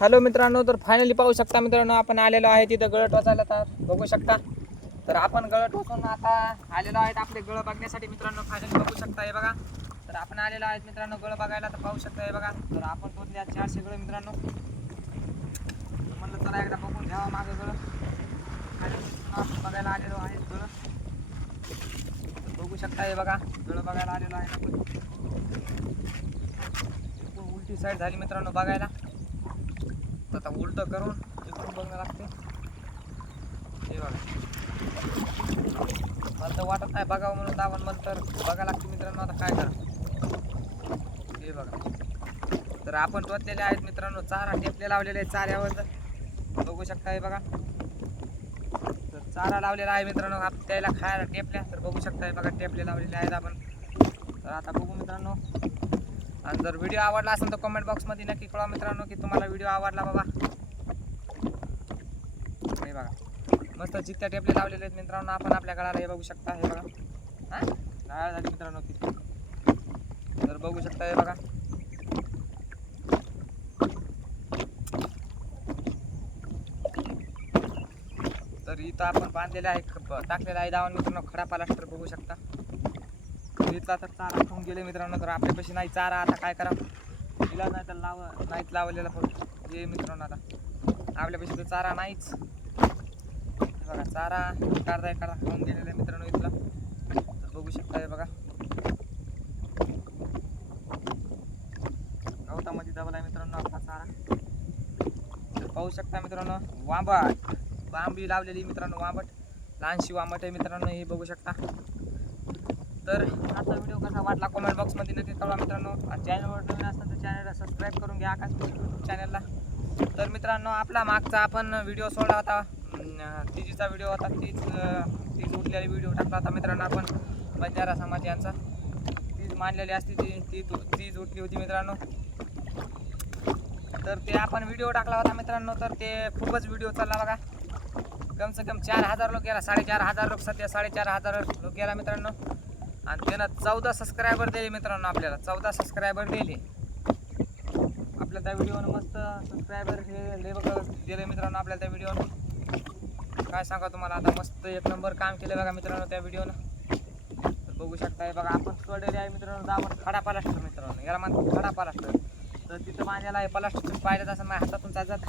Hello मित्रांनो तर finally पाहू शकता मित्रांनो आपण आलेलो आहे तिथं गळत वाचायला तर बघू शकता. तर आपण गळत वाचून आता आलेलो आहेत आपले गळ बघण्यासाठी मित्रांनो फायनली बघू शकता हे बघा. तर आपण आलेलो आहेत मित्रांनो गळ बघायला तर पाहू शकता हे बघा. तर आपण तोडले चारशे गळ मित्रांनो. म्हणलं चला एकदा बघून घ्यावं माझं गळ. फायनली आपण बघायला आलेलो आहे गळ. बघू शकता हे बघा गळ बघायला आलेलो आहे आपण. उलटी साईड झाली मित्रांनो बघायला. आता उलट करून तिकडून बघणं लागते. हे बघा. मला तर वाटत नाही बघावं म्हणून दावण मला तर बघा लागते मित्रांनो आता काय करा. हे बघा. तर आपण टोचलेले आहेत मित्रांनो चारा टेपले लावलेले आहे चाऱ्यावर तर. बघू शकता हे बघा. तर चारा लावलेला आहे मित्रांनो आप त्याला खायला टेपल्या. तर बघू शकता हे बघा टेपले लावलेले आहेत आपण. तर आता बघू मित्रांनो. आणि जर व्हिडिओ आवडला असेल तर कमेंट बॉक्समध्ये नक्की कळवा मित्रांनो की तुम्हाला व्हिडिओ आवडला बाबा. हे बघा. मस्त चित्त्या टेपले लावलेले आहेत मित्रांनो आपण आपल्या गळाला हे बघू शकता हे बघा. हां? डाळ झाली मित्रांनो किती. तर बघू शकता हे बघा. तर इथं आपण बांधलेलं आहे ख- टाकलेलं आहे दावण मित्रांनो खडा पालास्टर बघू शकता. घेतला तर चारा खाऊन गेले मित्रांनो तर आपल्यापाशी नाही चारा आता काय करा? तिला नाही तर लाव नाहीत लावलेला फोटो हे मित्रांनो आता. आपल्यापाशी तर चारा नाहीच. बघा चारा काढता काढता खाऊन गेलेला मित्रांनो इथला. तर बघू शकता बघा. गवतामध्ये दबला आहे मित्रांनो आपला चारा. तर पाहू शकता मित्रांनो वांबट. बांबी लावलेली मित्रांनो वांबट. लहानशी वांबट आहे मित्रांनो हे बघू शकता. तर आजचा व्हिडिओ कसा वाटला कॉमेंट बॉक्समध्ये नक्की कळवा मित्रांनो. आणि चॅनलवर नवीन असेल तर चॅनलला सबस्क्राईब करून घ्या. आकाश यूट्यूब चॅनलला तर मित्रांनो आपला मागचा आपण व्हिडिओ सोडला होता. तिजीचा व्हिडिओ होता. तीच तीज तीच उठलेली व्हिडिओ टाकला होता मित्रांनो आपण. बंजारा समाज यांचा. तीच मांडलेली असती ती. ती तीच उठली होती मित्रांनो. तर ते आपण व्हिडिओ टाकला होता मित्रांनो. तर ते खूपच व्हिडिओ चालला बघा. कम से कम चार हजार लोक गेला. साडेचार हजार लोक सध्या साडेचार हजार लोक गेला मित्रांनो. आणि त्यानं चौदा सबस्क्रायबर दिले मित्रांनो आपल्याला. चौदा सबस्क्रायबर दिले. आपल्या त्या व्हिडिओनं मस्त सबस्क्रायबर हे लय दिले मित्रांनो आपल्या त्या व्हिडिओनं काय सांगा तुम्हाला? आता मस्त एक नंबर काम केलं बघा मित्रांनो त्या व्हिडिओनं तर बघू शकताय बघा आपण सोडलेले आहे मित्रांनो आपण खडा पालास्टर मित्रांनो. याला म्हणतात खडा पालास्टर तर तिथं बांधायला आहे प्लास्टर पाहिलं तसं माझ्या हातातून चालत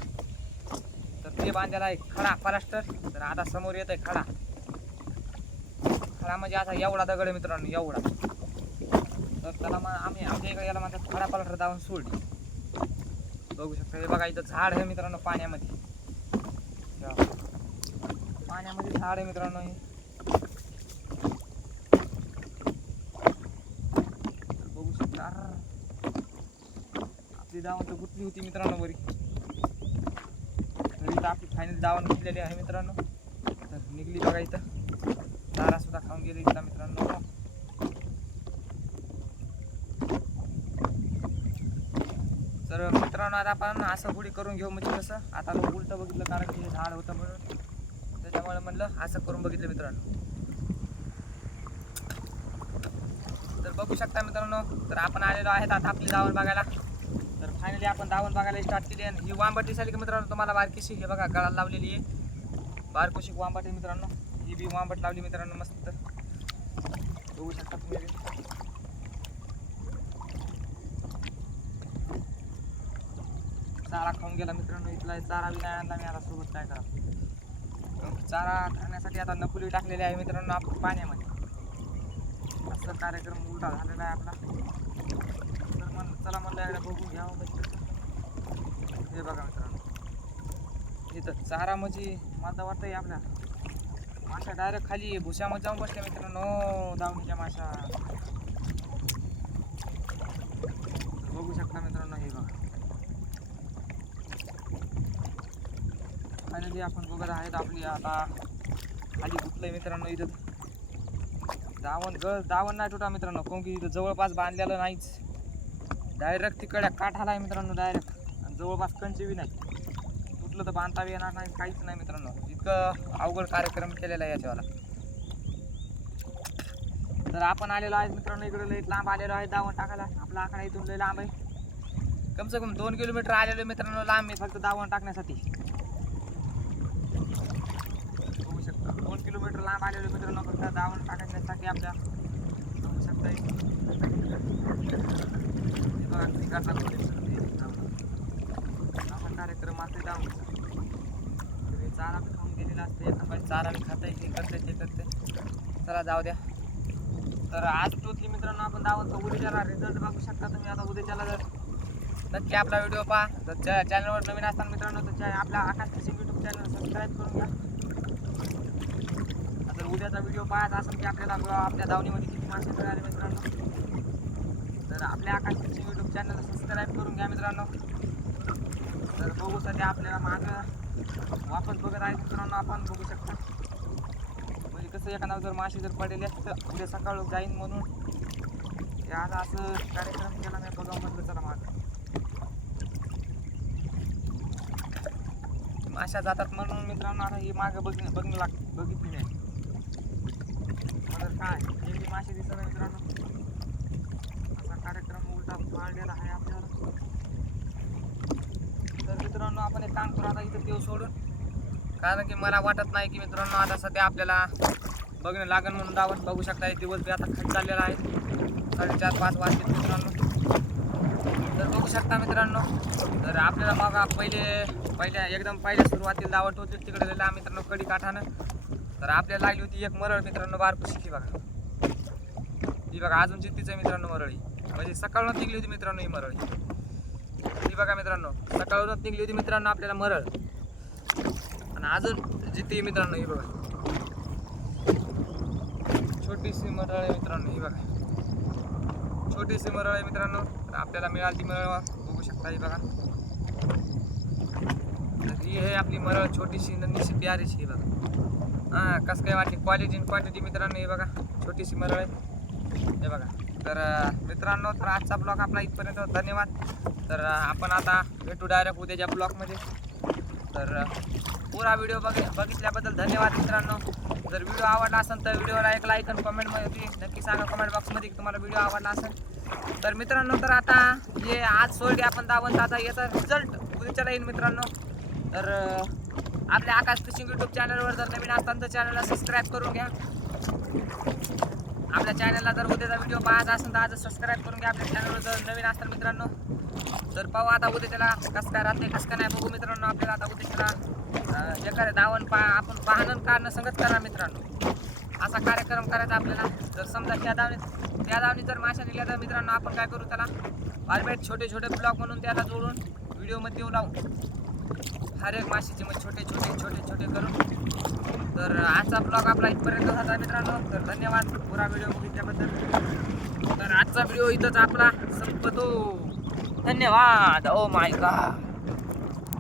तर ते बांधायला आहे खडा प्लास्टर तर आता समोर येत आहे खडा. खडा म्हणजे असा एवढा दगड आहे मित्रांनो एवढा. तर त्याला मग आम्ही आमच्या इकडे याला माझा खडा प्लास्टर दावून सोडली. बघू शकता हे बघा इथं झाड आहे मित्रांनो पाण्यामध्ये. पाण्यामध्ये झाड आहे मित्रांनो हे. बघू शकता आपली दावण तर गुतली होती मित्रांनो बरी तर आपली फायनल दावण गुतलेली आहे मित्रांनो. तर निघली बघा इथं. चारा मित्रांनो. तर मित्रांनो आता आपण असं गुढी करून घेऊ म्हणजे कसं? आता लोक उलटं बघितलं कारण की झाड होतं म्हणून. त्याच्यामुळे म्हणलं असं करून बघितलं मित्रांनो. तर बघू शकता मित्रांनो तर आपण आलेलो आहेत आता आपली दावण बघायला. तर फायनली आपण दावण बघायला स्टार्ट केली आणि ही वांबट दिसायली की मित्रांनो तुम्हाला बारकीशी. हे बघा गळाला लावलेली आहे. बारकोशी वांबट आहे मित्रांनो. ही बी वांबट लावली मित्रांनो मस्त. बघू शकता तुम्ही चारा खाऊन गेला मित्रांनो इथला चारा बी नाही आणला मी आता सोबत काय करा. चारा खाण्यासाठी आता नकुली टाकलेली आहे मित्रांनो आपण पाण्यामध्ये. असं कार्यक्रम उलटा झालेला आहे आपला. तर म्हणलं चला म्हणलं एकदा बघून घ्यावं म्हणजे हो हे बघा मित्रांनो. इथं चारा म्हणजे मला वाटतंय आपल्या माशा डायरेक्ट खाली भुशामध्ये जाऊन बसल्या मित्रांनो. दावणीच्या माशा. बघू शकता मित्रांनो हे बघा. फायनली आपण बघत आहेत आपली आता. खाली गुतलंय मित्रांनो इथं. दावण गळ दावण नाही तुटा मित्रांनो. कोण की इथं जवळपास बांधलेलं नाहीच. डायरेक्ट तिकडे काठाला आहे मित्रांनो डायरेक्ट आणि जवळपास कंचवी नाही. म्हटलं तर बांधता येणार नाही काहीच नाही मित्रांनो. इतकं अवघड कार्यक्रम केलेला आहे याच्यावाला. तर आपण आलेलो आहे मित्रांनो इकडे लई लांब आलेलो आहे दावण टाकायला. आपला आकडा इथून लई लांब आहे. कमसे कम दोन किलोमीटर आलेलो मित्रांनो लांब मी फक्त दावण टाकण्यासाठी. बघू शकता दोन किलोमीटर लांब आलेलो मित्रांनो फक्त दावण टाकण्यासाठी आपल्या. बघू शकता हे बघा किती करतात ते सगळे धावणं. असा कार्यक्रम असते धावणीचा तर हे चारा बी खाऊन गेलेला असते एका बाई चारा खाता खाते हे करते ते करते चला जाऊ द्या. तर आज टोचली मित्रांनो आपण दावत उद्याच्याला रिझल्ट बघू शकता तुम्ही. आता उद्याच्याला जर नक्की आपला व्हिडिओ पहा तर चॅनलवर नवीन असताना मित्रांनो तर च्या- आपल्या Akash fishing YouTube channel subscribe करून घ्या. जर उद्याचा व्हिडिओ पाहायचा असेल की आपल्याला आपल्या दावणीमध्ये किती मासे मिळाले मित्रांनो. तर आपल्या Akash fishing YouTube channel subscribe करून घ्या मित्रांनो. तर बघू सध्या आपल्याला मागं वापस बघत आहे मित्रांनो आपण बघू शकता. म्हणजे कसं एखादा जर मासे जर पडेल असतं तर उद्या सकाळ जाईन म्हणून. ते आज असं कार्यक्रम केला नाही बघा म्हटलं चला मागं. माशा जातात म्हणून मित्रांनो आता ही मागं बघ बघणं लाग बघितली नाही. काय हे मासे दिसत नाही मित्रांनो. असा कार्यक्रम उलटा वाढलेला आहे आपल्याला तर मित्रांनो आपण एक काम करू आता इथं देव सोडून. कारण की मला वाटत नाही की मित्रांनो आता सध्या आपल्याला बघणं लागण म्हणून दावत बघू शकता हे दिवस बी आता खाली चाललेला आहे. साडेचार पाच वाजले मित्रांनो. तर बघू शकता मित्रांनो तर आपल्याला मग पहिले पहिल्या एकदम पहिल्या सुरुवातीला दावत होती तिकडे गेला मित्रांनो कडी काठानं तर आपल्याला लागली होती एक मरळ मित्रांनो बारकुशी ही बघा. ही बघा अजून जिद्दीचं आहे मित्रांनो मरळी. म्हणजे सकाळून निघली होती मित्रांनो ही मरळी. बघा मित्रांनो सकाळूनच निघली होती मित्रांनो आपल्याला मरळ. आणि अजून जिथे मित्रांनो ही बघा. छोटीशी मरळ आहे मित्रांनो ही बघा. छोटीशी मरळ आहे मित्रांनो तर आपल्याला मिळाली ती मरळ. बघू शकता ही बघा. ही आहे आपली मरळ छोटीशी नंदीशी प्यारीशी ही बघा. हां कसं काय वाटली? क्वालिटी क्वांटिटी मित्रांनो हे बघा. छोटीशी मरळ आहे. हे बघा. तर मित्रांनो तर आजचा ब्लॉग आपला इथपर्यंत धन्यवाद. तर आपण आता भेटू डायरेक्ट उद्याच्या ब्लॉगमध्ये तर पुरा व्हिडिओ बघ बघितल्याबद्दल धन्यवाद मित्रांनो. जर व्हिडिओ आवडला असेल तर व्हिडिओला एक लाईक आणि कमेंटमध्ये नक्की सांगा कमेंट बॉक्समध्ये की तुम्हाला व्हिडिओ आवडला असेल. तर मित्रांनो तर आता हे आज सोडली आपण दावण आता याचा रिझल्ट उद्याच्याला येईल मित्रांनो. तर आपल्या आकाश फिशिंग यूट्यूब चॅनलवर जर नवीन असताना तर चॅनलला सबस्क्राईब करून घ्या. आपल्या चॅनलला जर उद्याचा व्हिडिओ पाहायचा असेल तर आज सबस्क्राईब करून घ्या. आपल्या चॅनलवर जर नवीन असतात मित्रांनो तर पाहू आता उद्या त्याला कसं काय राहते कसं काय नाही बघू मित्रांनो. आपल्याला आता उद्या त्याला हे धावण पा आपण पाहणं काढणं संगत करा मित्रांनो. असा कार्यक्रम करायचा आपल्याला. जर समजा त्या दावणी त्या दावणीत जर माशा निघल्या तर मित्रांनो आपण काय करू त्याला? ऑलरेडी छोटे छोटे ब्लॉग म्हणून त्याला जोडून व्हिडिओमध्ये येऊ लावू. हर एक माशीचे म्हणजे मग छोटे छोटे छोटे छोटे करून. तर आजचा ब्लॉग आपला इथपर्यंत होता मित्रांनो. तर धन्यवाद. पुरा व्हिडिओ बघितल्याबद्दल. तर आजचा व्हिडिओ इथंच आपला संपतो. धन्यवाद. Oh my God